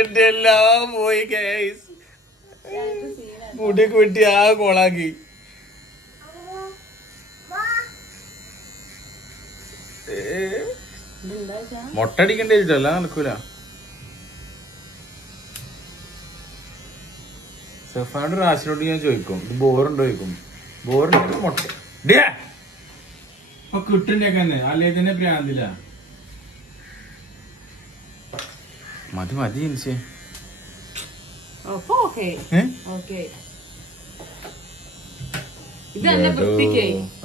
എന്റെ എല്ലാം പോയി ഗൈസ്. മുടിയൊക്കെ വെട്ടി ആ കോളാക്കി. മൊട്ടടിക്കണ്ടേ എല്ലാം നടക്കൂല. സഫാനോട് റാഷിനോട് ഞാൻ ചോദിക്കും ഇത് ബോറുണ്ടോ ചോദിക്കും. ബോറുണ്ട് മൊട്ട ഇപ്പൊ കിട്ടുന്നൊക്കെ അല്ലേ തന്നെ ഭ്രാന്തില്ല. മതി മതി ജിൻസേ.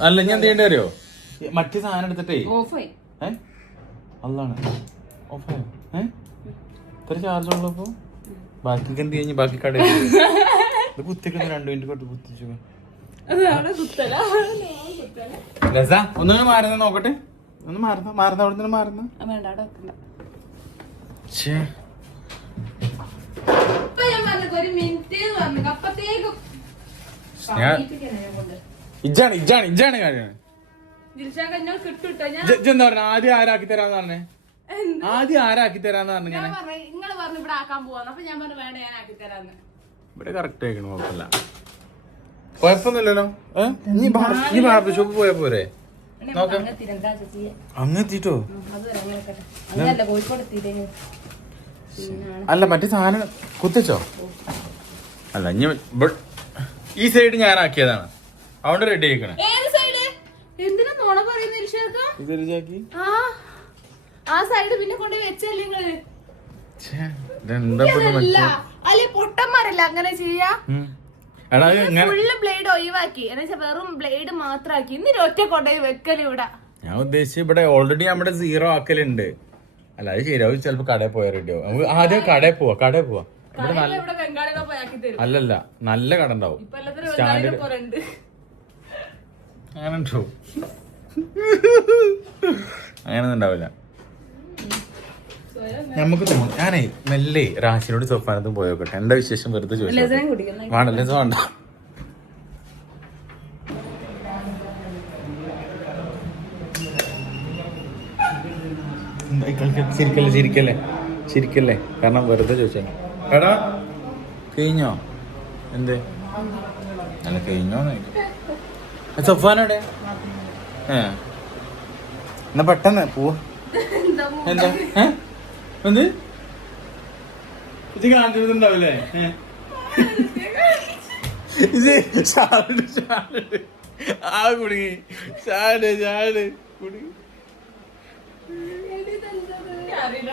അല്ല ഞാൻ ചെയ്യേണ്ടി അറിയോ മറ്റേ സാധനം എടുത്തിട്ടേ അല്ലാണ് ഓഫായോ ഇത്ര ചാർജ് ഉള്ളപ്പോ ബാക്കി എന്ത് കഴിഞ്ഞ് ബാക്കി കടയിൽ കുത്തിക്കുന്ന 2 മിനിറ്റ് കൊണ്ട് കുത്തിച്ചു. ലസ ഒന്ന് മാറുന്ന നോക്കട്ടെ. ഒന്ന് മാറുന്ന അവിടെ നിന്ന് മാറുന്ന ഇജ്ജാണ് കാര്യം. എന്താ പറഞ്ഞ ആദ്യം ആരാക്കി തരാന്ന് പറഞ്ഞേ. ആദ്യം ആരാക്കി തരാന്ന് പറഞ്ഞു. ഞാൻ ഇവിടെ കറക്റ്റ് ആയിക്കണു കുഴപ്പമില്ല. കുഴപ്പമൊന്നുമില്ലല്ലോ. നീ ബാർബർ ഷോപ്പ് പോയാ പോരെ. നോക്കാം അങ്ങ് എത്തിട്ടോ. അല്ല മറ്റേ സാധനം കുത്തിച്ചോ. അല്ല ഇനി ഈ സൈഡ് ഞാൻ ആക്കിയതാണ് അതുകൊണ്ട് റെഡി ആയിക്കണേ. പൊട്ടന്മാരല്ല അങ്ങനെ ചെയ്യാ. ബ്ലേഡ് ഒഴിവാക്കി വെറും ബ്ലേഡ് മാത്രാക്കി ഇന്ന് ഒറ്റ കൊണ്ടുപോയി വെക്കല് ഇവിടെ. ഞാൻ ഉദ്ദേശിച്ച ഇവിടെ ഓൾറെഡി നമ്മുടെ 0 ആക്കലുണ്ട്. അല്ല അത് ശരിയാവും. ചിലപ്പോ കടയിൽ പോയാൽ റെഡി ആവും. നമുക്ക് ആദ്യം കടയിൽ പോവാ. അല്ലല്ല നല്ല കട ഉണ്ടാവും. സ്റ്റാൻഡേർഡ് അങ്ങനെ ഉണ്ടോ? അങ്ങനൊന്നും ഉണ്ടാവില്ല. നമുക്ക് തോന്നും ഞാനേ മെല്ലെ റാഷിനോട് സോഫാനത്തും പോയോട്ടെ. എന്റെ വിശേഷം വെറുതെ ചോദിച്ചു വേണ്ട. ചിരിക്കല്ലേ കാരണം വെറുതെ ചോദിച്ചാ. എടാ കഴിഞ്ഞോ എന്തേ അല്ല കഴിഞ്ഞോന്ന് സഫാനോടെ എന്നാ പെട്ടെന്ന് പോവാ. എന്താ എന്ത് ഇത് കാണിച്ചിട്ടുണ്ടാവില്ലേ. ആ കുടുങ്ങി ചാട് കുടുങ്ങി.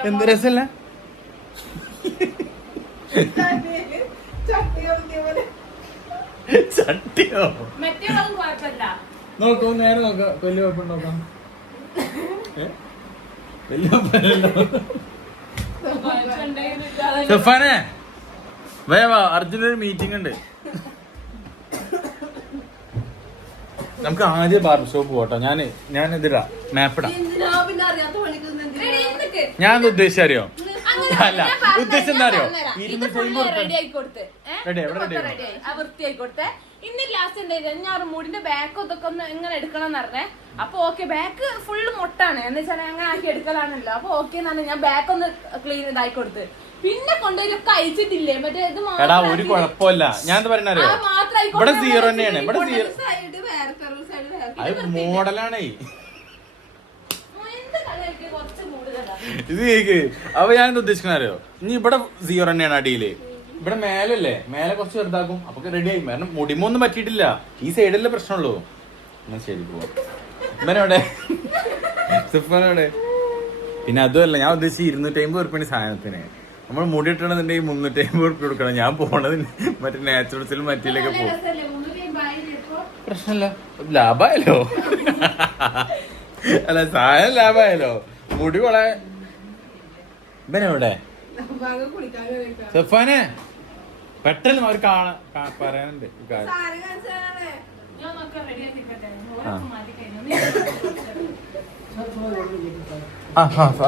എന്ത് രസല്ല ചട്ടിയോ നോക്കൂ നേരെ നോക്കാം. വലിയ കുഴപ്പം നോക്കാം. സഫാനെ വേവാ അർജുനൊരു മീറ്റിംഗ് ഉണ്ട്. നമുക്ക് ആദ്യം ബാർബർ ഷോപ്പ് പോട്ടോ. ഞാൻ ഇതിടാ മാപ്പിടാം. ഞാൻ ഉദ്ദേശിച്ചറിയോ അല്ല ഉദ്ദേശം എന്താ അറിയോ വൃത്തിയായിക്കോട്ടെ. ഇന്ന് ലാസ്റ്റ് ഉണ്ടായിരുന്നു ഞാൻ മുടിന്റെ ബാക്ക് ഇതൊക്കെ ഒന്ന് എങ്ങനെ എടുക്കണം എന്ന് പറഞ്ഞേ. അപ്പൊ ഓക്കെ ബാക്ക് ഫുള്ള് മൊട്ടാണ് എന്ന് വെച്ചാൽ അങ്ങനെ ആക്കി എടുക്കലാണല്ലോ. അപ്പൊ ഓക്കെ എന്നാണ് ഞാൻ ബാക്ക് ഒന്ന് ക്ലീൻ ഇതായി കൊടുത്ത്. പിന്നെ കൊണ്ടുപോയി അയച്ചിട്ടില്ലേ മറ്റേ ഇത് ഒരു കുഴപ്പമില്ല. ഞാൻ പറയുന്നത് ഇവിടെ 0 തന്നെയാണ്. ഇവിടെ മോഡലാണേ ഇത് കേക്ക്. അപ്പൊ ഞാൻ എന്താ ഉദ്ദേശിക്കുന്ന അറിയോ ഇനി ഇവിടെ 0 തന്നെയാണ് അടിയില്. ഇവിടെ മേലല്ലേ മേലെ കുറച്ച് ചെറുതാക്കും. അപ്പൊ റെഡി ആയി. കാരണം മുടിമൊന്നും പറ്റിയിട്ടില്ല. ഈ സൈഡല്ലേ പ്രശ്നമുള്ളൂ. എന്നാ ശരി പോവാ. ഇവനോടെ സുഫനോടെ. പിന്നെ അതുമല്ല ഞാൻ ഉദ്ദേശിച്ച് 250 ഉറുപ്പിക സാധനത്തിന്. നമ്മൾ മുടി ഇട്ടണമെന്നുണ്ടെങ്കിൽ 350 ഉറുപ്പിക കൊടുക്കണം. ഞാൻ പോണത് മറ്റേ നാച്ചുറൽസിലും മറ്റിലൊക്കെ പോകും. പ്രശ്നമില്ല ലാഭമായല്ലോ. അല്ല സാധനം ലാഭമായല്ലോ. മുടി കൊളെ ഇവനെവിടെ സഫാനെ പെട്ടെന്ന് അവർ പറയാനുണ്ട്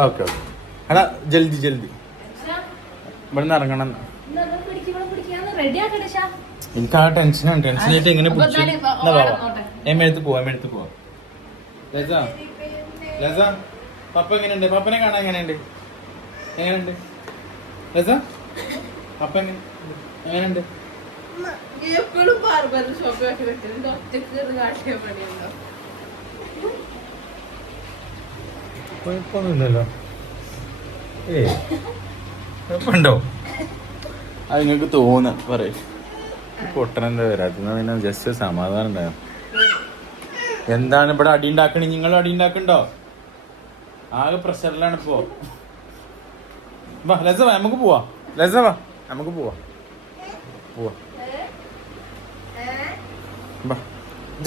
ഓക്കെ. എടാ ജൽദി ഇവിടെ നിന്ന് ഇറങ്ങണം. എനിക്ക് ആ ടെൻഷനാണ്. ടെൻഷനായിട്ട് എങ്ങനെ പിടിച്ചു. എമ്മടുത്ത് പോവാ. പപ്പ എങ്ങനെയുണ്ട്? പപ്പനെ കാണാൻ എങ്ങനെയുണ്ട്? എങ്ങനെയുണ്ട് രസ? പപ്പ എങ്ങനെയുണ്ട്? എപ്പോഴും ബാർബർ ഷോപ്പ് വെക്കുന്നത് ഒറ്റക്ക് കാട്ടിയ പണിയുണ്ടോ? കുഴപ്പമൊന്നുമില്ലല്ലോ. കുഴപ്പമുണ്ടോ? അത് നിങ്ങൾക്ക് തോന്നുക പറയും പൊട്ടനെന്താ വരാത്ത പിന്നെ ജസ്റ്റ് സമാധാനം ഉണ്ടായോ? എന്താണ് ഇവിടെ അടി ഉണ്ടാക്കണേ? നിങ്ങൾ അടി ഉണ്ടാക്കണ്ടോ? ആകെ പ്രഷറിലാണ് ഇപ്പോ. വാ ലസ വാ, നമുക്ക് പോവാ. ലസ വാ, നമുക്ക് പോവാ. പോവാ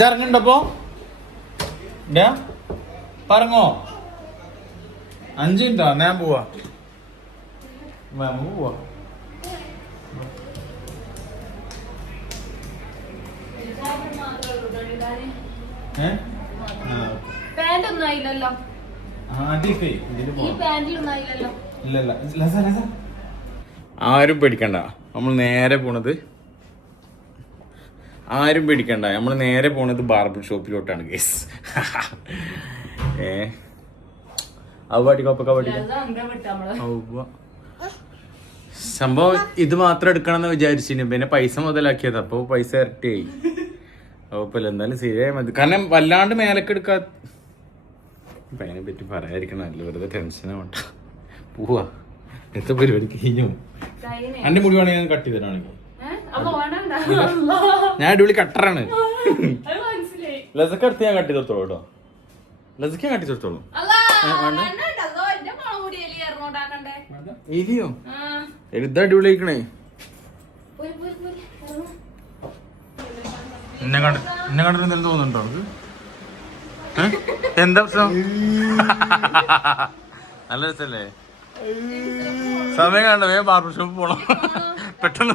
ഇറങ്ങണ്ടപ്പോ പറഞ്ഞോ. 5 മിനിറ്റാ, ഞാൻ പോവാ. നമുക്ക് പോവാ. പാന്റൊന്നും ആയില്ലല്ലോ. ആരും പേടിക്കണ്ട, നമ്മൾ നേരെ പോണത് നമ്മൾ നേരെ പോണത് ബാർബർ ഷോപ്പിലോട്ടാണ് ഗേസ്. സംഭവം ഇത് മാത്രം എടുക്കണമെന്ന് വിചാരിച്ചിന്, പിന്നെ പൈസ മുതലാക്കിയത്. അപ്പൊ പൈസ ഇരട്ടിയായി. കുഴപ്പമില്ല, എന്തായാലും ശരിയായി മതി. കാരണം വല്ലാണ്ട് മേലക്ക് എടുക്കാ. അപ്പൊ അതിനെ പറ്റി പറയാതിരിക്കണം, നല്ല വെറുതെ ടെൻഷനാവണ്ട. പോവാ, എത്ര പരിപാടി കഴിഞ്ഞു. എന്റെ മുടി വേണമെങ്കിൽ ഞാൻ കട്ട് ചെയ്തിട്ടാണെങ്കിൽ ഞാൻ അടിപൊളി കട്ടറാണ്. ലസക്ക് അടുത്ത് ഞാൻ കട്ട് ചെയ്തോളൂ കേട്ടോ. ലസക്ക് ഞാൻ കട്ടി കൊടുത്തോളൂ. ഇലിയോ എഴുതാ അടിപൊളിയായിക്കണേ. എന്നെ കണ്ടിട്ട് എന്തെങ്കിലും തോന്നുന്നുണ്ടോ നമുക്ക്? എന്താ പ്രശ്നം? നല്ല രസല്ലേ? സമയം കണ്ട വേഗം ബാർബർ ഷോപ്പ് പോണം. പെട്ടെന്ന്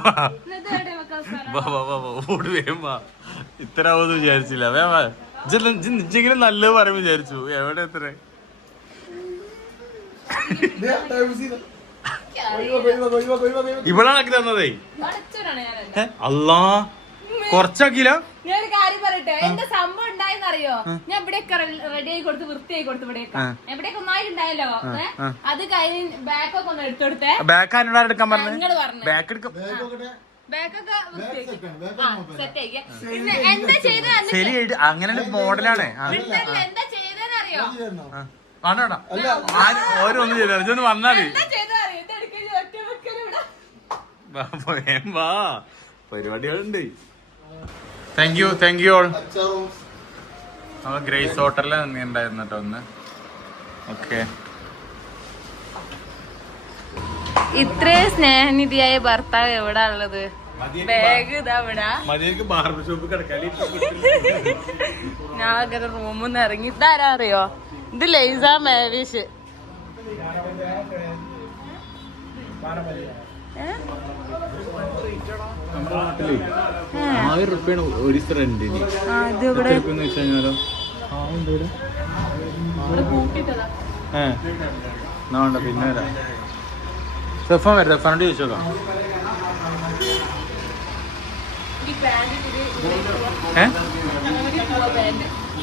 ഓട് വേഗം വാ. ഇത്ര ആവുമെന്ന് വിചാരിച്ചില്ല. വേഗം നല്ലത് പറയാൻ വിചാരിച്ചു. എവിടെ എത്ര ഇവളാക്കി തന്നതേ. അല്ലാ കൊറച്ചാക്കില്ല. ഞാനൊരു കാര്യം പറയട്ടെ, എന്താ സംഭവം ഉണ്ടായെന്നറിയോ? ഞാൻ ഇവിടെയൊക്കെ റെഡി ആയി കൊടുത്ത് വൃത്തിയായി കൊടുത്തു. ഇവിടെയൊക്കെ എവിടെയൊക്കെ ഒന്നായിട്ടുണ്ടായല്ലോ. അത് കഴിഞ്ഞ് ബാക്കൊക്കെ ഒന്ന് എടുത്തെടുത്തേ. ബാക്ക് ആരോടാ എടുക്കാൻ പറഞ്ഞു? നിങ്ങള് പറഞ്ഞു ബാക്ക് എടുക്കാം. ബാക്കൊക്കെ സെറ്റ് ആയി. എന്താ ചെയ്തത്? ശരി, അങ്ങനെ മോഡലാണ്. എന്താ ചെയ്തെന്നറിയോ? ഓരോന്നും ചെയ്തു വന്നാല് വാ, പരിപാടികളുണ്ട്. Thank you all. നമ്മൾ ഗ്രേസ് ഹോട്ടലിൽ ഉണ്ടായിരുന്നു കേട്ടോ ഒന്ന്. ഓക്കെ, ഇത്രയും സ്നേഹനിധിയായ ഭർത്താവ് എവിടാ ഉള്ളത്? ബാഗ് ഇതാ ഇവിടെ. ബാർബർ ഷോപ്പ് കിടക്കാല്. ഞാൻ അങ്ങനെ റൂമിൽ നിന്ന് ഇറങ്ങി. ഇതാരാ അറിയോ? ഇത് ലൈസ മാവിഷ്. നമ്മുടെ നാട്ടില് 1000 റുപ്യാണ് ഒരു റെന്റിന്. പിന്നെ വരാം. സെഫാൻ വരാം, സെഫാനോട് ചോദിച്ചോക്കാം.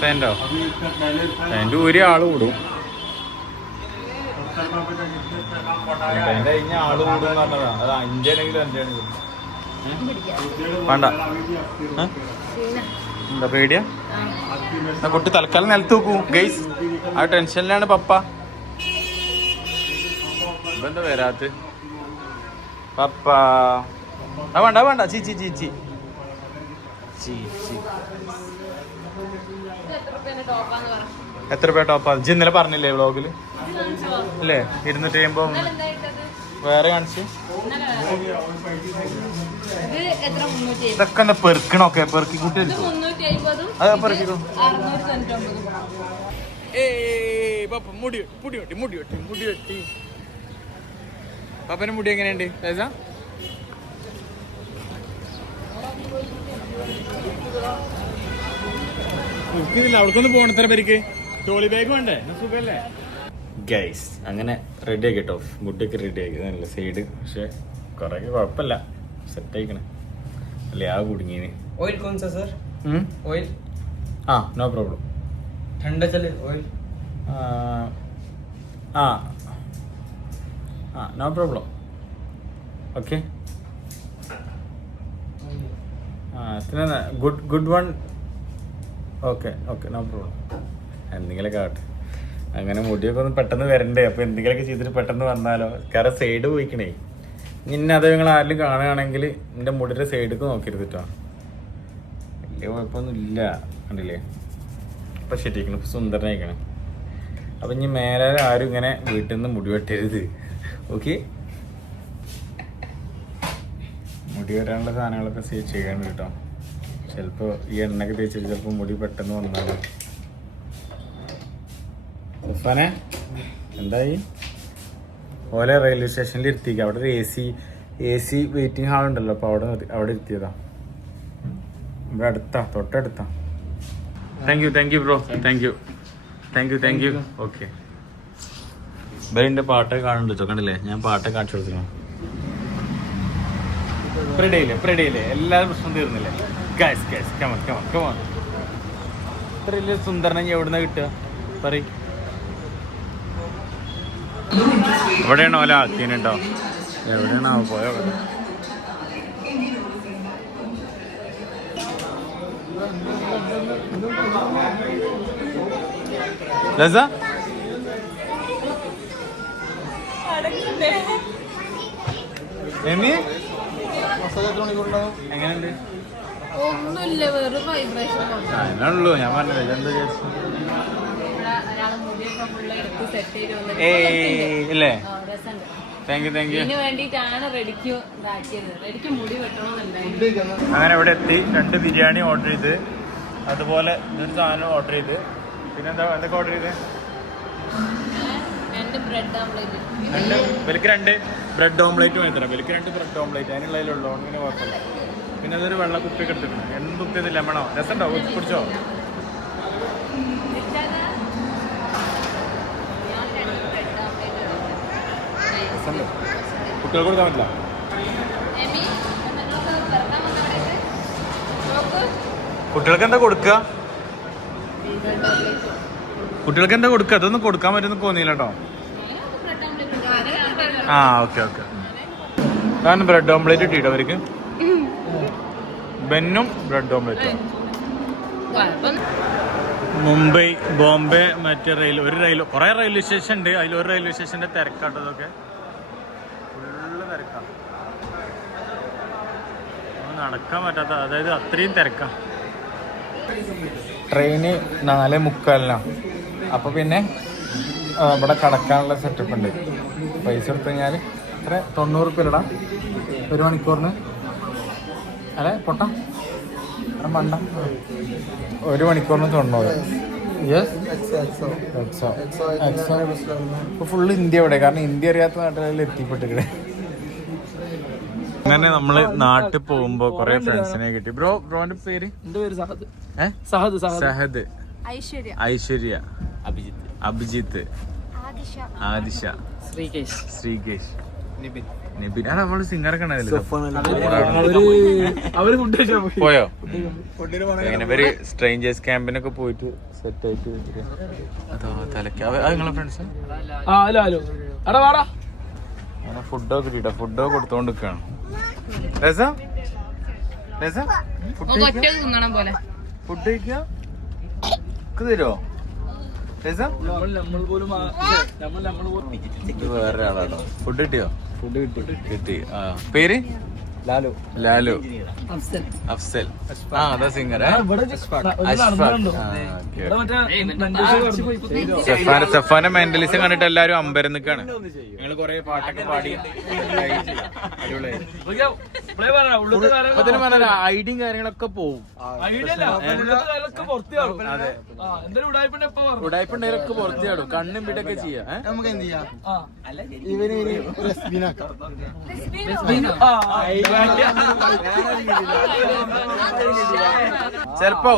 പാൻറ്റോ? പാൻറ് ഒരു ആള് കൂടും. പാൻറ് കഴിഞ്ഞ ആള് കൂടും പറഞ്ഞതാ. അത് 5 ആണെങ്കിലും 5 ആണെങ്കിലും വേണ്ട. എന്താ പേടിയാ? കുട്ടി തൽക്കാലം നിലത്ത് വെക്കൂ ഗൈസ്. ആ ടെൻഷനിലാണ് പപ്പ. എന്താ വരാത്ത പപ്പ? വേണ്ട വേണ്ട, ചീച്ചി ചീച്ചി ചീച്ചി. എത്ര രൂപ ടോപ്പാ? ഇന്നലെ പറഞ്ഞില്ലേ വ്ളോഗില്? അല്ലേ 250. വേറെ കാണിച്ചു. ഇതൊക്കെ എന്താ പെറുക്കണൊക്കെ? പെറുക്കി കൂട്ടി അത് പെറുക്കിക്കോ. മുടി വെട്ടി. പപ്പന്റെ മുടി എങ്ങനെയുണ്ട്? അവിടക്കൊന്ന് പോണത്ര പേർക്ക് ട്രോളി ബാഗ് വേണ്ടേ? സുഖല്ലേ ഗൈസ്? അങ്ങനെ റെഡി ആക്കി കേട്ടോ. മുടിയൊക്കെ റെഡി ആക്കി നല്ല സൈഡ്. പക്ഷെ കൊറേ കുഴപ്പമില്ല, സെറ്റ് ആയിക്കണേ. അല്ലേ ആ കുടുങ്ങിന്. ऑयल कौन सा सर? ऑयल हाँ नो प्रॉब्लम. ठंडा चले ऑयल? ആ no problem. Okay good one. Okay no problem. എന്തെങ്കിലുമൊക്കെ ആവട്ടെ. അങ്ങനെ മുടിയൊക്കെ ഒന്ന് പെട്ടെന്ന് വരണ്ടേ, അപ്പോൾ എന്തെങ്കിലുമൊക്കെ ചെയ്തിട്ട് പെട്ടെന്ന് വന്നാലോ. കാരണം സൈഡ് പോയിക്കണേ. ഇനി അത് നിങ്ങൾ ആരെങ്കിലും കാണുകയാണെങ്കിൽ എൻ്റെ മുടിയുടെ സൈഡിലേക്ക് നോക്കരുത് കേട്ടോ. വലിയ കുഴപ്പമൊന്നും ഇല്ല, കണ്ടില്ലേ? ഇപ്പം ശരിക്കണം, ഇപ്പം സുന്ദരനായിക്കണം. അപ്പം ഇനി മേലെ ആരും ഇങ്ങനെ വീട്ടിൽ നിന്ന് മുടി വെട്ടരുത്. ഓക്കെ, മുടി വരാനുള്ള സാധനങ്ങളൊക്കെ ചെയ്യണം കേട്ടോ. ചിലപ്പോൾ ഈ എണ്ണയൊക്കെ തേച്ചിട്ട് ചിലപ്പോൾ മുടി പെട്ടെന്ന് വന്നാലോ. സഫാനെ എന്തായി? ഓലെ റെയിൽവേ സ്റ്റേഷനിൽ ഇരുത്തിക്കുക. അവിടെ ഒരു എ സി വെയിറ്റിംഗ് ഹാൾ ഉണ്ടല്ലോ, അപ്പോൾ അവിടെ ഇരുത്തിയതാ. ഇവിടെ അടുത്താ, തൊട്ടടുത്താ. Thank you bro. Thank you. Okay, ഇവരെൻ്റെ പാട്ടൊക്കെ കാണുന്നുണ്ട് കണ്ടില്ലേ? ഞാൻ പാട്ടൊക്കെ കാണിച്ചു കൊടുത്തിരുന്നു. ഫ്രൈഡേയില്ലേ എല്ലാ പ്രശ്നം തീർന്നില്ലേ? കമോൺ. ഇത്ര വലിയ സുന്ദരനെ എവിടുന്ന കിട്ടുക പറയും. ഇവിടെയാണോ ഓല ആക്കിനുണ്ടോ? എവിടെയാണോ പോയോ? ലസ എങ്ങനെയുണ്ട്? ഒന്നുമില്ല, വെറും വൈബ്രേഷൻ. അതിനുള്ളൂ ഞാൻ പറഞ്ഞത്. ഇതെന്താ വിചാരിച്ചു? ഇല്ലേ? Thank you. അങ്ങനെ ഇവിടെ എത്തി. 2 ബിരിയാണി ഓർഡർ ചെയ്ത്, അതുപോലെ ഇതൊരു സാധനം ഓർഡർ ചെയ്ത്, പിന്നെന്താ എന്തൊക്കെ ഓർഡർ ചെയ്ത്? 2 ബ്രെഡ് ഓംലേറ്റ് വേണം. വിലക്ക് 2 ബ്രെഡ് ഓംലേറ്റ് അതിനുള്ളതിലുള്ളൂ. അങ്ങനെ കുഴപ്പമില്ല. പിന്നെ അതൊരു വെള്ള കുപ്പിയൊക്കെ എടുത്തിട്ടുണ്ട്. എന്ത് കുപ്പിയത്? ലെമണോ? രസമുണ്ടോ? കുടിച്ചോ? കുട്ടികൾക്ക് കൊടുക്കാൻ പറ്റില്ല. കുട്ടികൾക്ക് എന്താ കൊടുക്കുക? അതൊന്നും കൊടുക്കാൻ പറ്റുന്ന തോന്നിയില്ല കേട്ടോ. ഓക്കെ. ഞാൻ ബ്രെഡ് ഓംലേറ്റ് ഇട്ടിട്ടോ അവർക്ക്. ബെന്നും ബ്രെഡ് ഓംലേറ്റ്. മുംബൈ, ബോംബെ മറ്റേ കുറേ റെയിൽവേ സ്റ്റേഷൻ ഉണ്ട്. അതിലൊരു റെയിൽവേ സ്റ്റേഷൻ്റെ തിരക്കാട്ടതൊക്കെ ഫുള്ള് തിരക്കാണ്. നടക്കാൻ പറ്റാത്ത, അതായത് അത്രയും തിരക്കാണ്. ട്രെയിന് 4:45. അപ്പോൾ പിന്നെ ഇവിടെ കടക്കാനുള്ള സെറ്റപ്പ് ഉണ്ട്. പൈസ എടുത്തു കഴിഞ്ഞാൽ എത്ര? 90 റുപ്യ ഇടാം 1 മണിക്കൂറിന്. അല്ലേ പൊട്ട മണ്ട? 1 മണിക്കൂറിന് 90. യെസ്, ഇപ്പോൾ ഫുള്ള് ഇന്ത്യ ഇവിടെ. കാരണം ഇന്ത്യ അറിയാത്ത നാട്ടിലെല്ലാം എത്തിപ്പെട്ടിട്ട്. അങ്ങനെ നമ്മള് നാട്ടിൽ പോകുമ്പോ കൊറേ ഫ്രണ്ട്സിനെ കിട്ടി. ബ്രോന്റെ പേര്? എന്റെ പേര് സഹദ്, ഐശ്വര്യ, അഭിജിത്ത്, ആദിശ, ശ്രീകേഷ്, നിബിൻ. നമ്മള് സിംഗറൊക്കെ പോയോ? ഇവര് സ്ട്രേഞ്ചേഴ്സ് ക്യാമ്പിനൊക്കെ പോയിട്ട് സെറ്റ് ആയിട്ട് തലക്ക്. നിങ്ങളെ ഫ്രണ്ട്സ് ഫുഡൊക്കെ കിട്ടിട്ടോ. ഫുഡൊക്കെ കൊടുത്തോണ്ട് നിൽക്കാണ്. ഫുഡ് കഴിക്കുക തരുമോ? വേറെ ആളാണോ? ഫുഡ് കിട്ടിയോ? കിട്ടി. പേര്? ലാലു, അഫ്സൽ. അതാ സിംഗർ. സഫാന്റെ മെന്റലിസം കണ്ടിട്ട് എല്ലാരും അമ്പരം നിക്കാണ്. നിങ്ങൾ കൊറേ പാട്ടൊക്കെ പാടി ഐഡിയും കാര്യങ്ങളൊക്കെ പോവും. ഉടായ്പുണ്ടെങ്കിലൊക്കെ പുറത്തിയാടും. കണ്ണും പിടൊക്കെ ചെയ്യാം. നമുക്ക് എന്ത് ചെയ്യാം? ചെലപ്പോ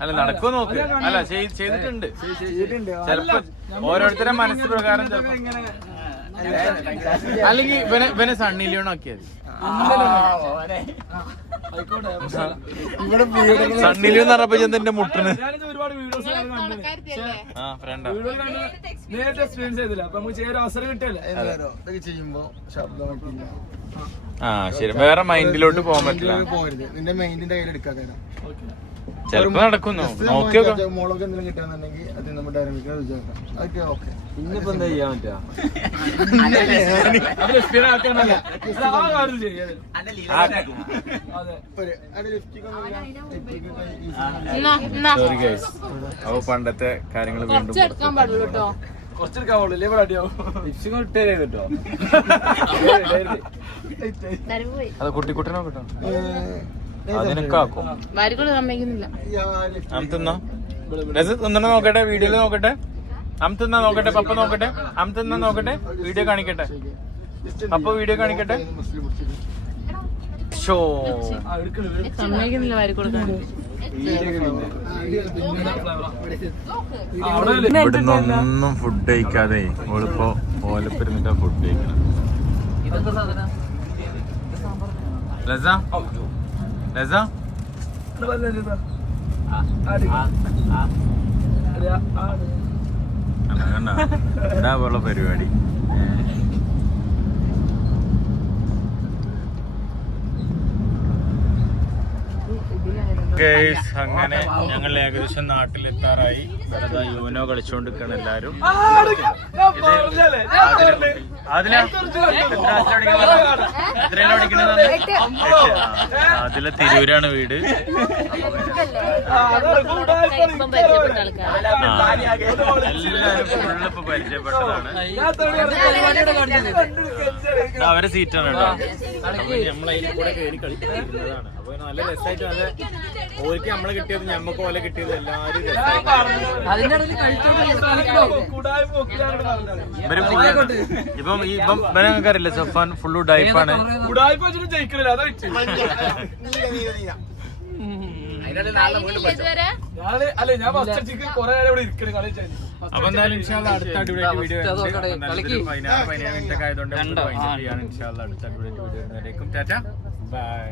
അല്ല നടക്കുമോ നോക്ക്. അല്ല ചെയ്തിട്ടുണ്ട്. ചെലപ്പോ ഓരോരുത്തരുടെ മനസ്സ് പ്രകാരം ചിലപ്പോ അല്ലെങ്കിൽ ഇവനെ സണ്ണി ലിയോൺ ആക്കിയത് സണ്ണി ലിയോൺ എന്ന് പറഞ്ഞപ്പോ എന്റെ മുട്ടിന് ഒരുപാട് വീഡിയോസ് നേരത്തെ എക്സ്പീരിയൻസ് ചെയ്തില്ല അപ്പൊ നമുക്ക് ചെയ്യാൻ അവസരം കിട്ടിയല്ലേ ചെയ്യുമ്പോ ശബ്ദം ആ ശരി. വേറെ മൈൻഡിലോട്ട് പോകാൻ പറ്റില്ല. പോകരുത്, നിന്റെ മൈൻഡിന്റെ കയ്യിൽ എടുക്കാതെ ചിലപ്പോ നടക്കുന്നു. നോക്കിയോ മുളക് എന്തെങ്കിലും കിട്ടാന്നുണ്ടെങ്കിൽ അത് നമ്മുടെ ഡയറക്റ്റ് വിചാരിക്കാം. അതൊക്കെ ഓക്കെ. ഇന്നിപ്പോ എന്താ ചെയ്യാൻ പറ്റാ സോറി ഗൈസ്. അപ്പൊ പണ്ടത്തെ കാര്യങ്ങൾ വീണ്ടും എടുക്കാൻ പാടുള്ളൂ കേട്ടോ. കുറച്ചെടുക്കാൻ പാടില്ലേ ഇവിടെ അടിയാവും ലിപ്സ്റ്റിക് ഇട്ടേ കേട്ടോ അത് കുട്ടിക്കുട്ടനോ കേട്ടോ അതിനൊക്കെ വാരിക്കൂടെ സമ്മതിക്കുന്നില്ല. തിന്നോ തിന്നണ നോക്കട്ടെ, വീഡിയോയില് നോക്കട്ടെ. തിന്നാ നോക്കട്ടെ, പപ്പ നോക്കട്ടെ. തിന്നാ നോക്കട്ടെ, വീഡിയോ കാണിക്കട്ടെ. പപ്പ വീഡിയോ കാണിക്കട്ടെ. ഷോ സമ്മതിക്കുന്നില്ല വാരി കൊടുക്കാൻ. ഇവിടുന്ന് ഒന്നും ഫുഡ് കഴിക്കാതെ ഓളിപ്പോ ഓലപ്പെരുന്നിട്ടാ ഫുഡ് കഴിക്കണം. ലസ ലസ കണ്ട ഇതാ പോലുള്ള പരിപാടി. അങ്ങനെ ഞങ്ങൾ ഏകദേശം നാട്ടിലെത്താറായി. യൂനോ കളിച്ചോണ്ടിരിക്കാണ് എല്ലാരും. അതിലെ തിരൂരാണ് വീട്. എല്ലാരും ഫുള്ളിപ്പോ പരിചയപ്പെട്ടതാണ്. അവരെ സീറ്റാണ് കേട്ടോ. നമ്മളതിനെ കൂടെ കയറി കളിക്കുന്നതാണ്. അപ്പൊ നല്ല രസമായിട്ട് നല്ല ഓർക്ക് നമ്മളെ കിട്ടിയത് ഞമ്മക്ക് പോലെ കിട്ടിയത് എല്ലാരും ഇപ്പം ഞങ്ങൾക്ക് അറിയില്ല. സഫാൻ ഫുള്ള് ഡൈപ്പാണ്. അപ്പൊ എന്തായാലും അടുത്ത അടിപൊളിയായിട്ട് വീഡിയോ 16-17 മിനിറ്റ് ഒക്കെ ആയതുകൊണ്ട് അടുത്ത അടിപൊളിയായിട്ട് വീഡിയോ വരുന്നവരേക്കും ടാറ്റ ബൈ.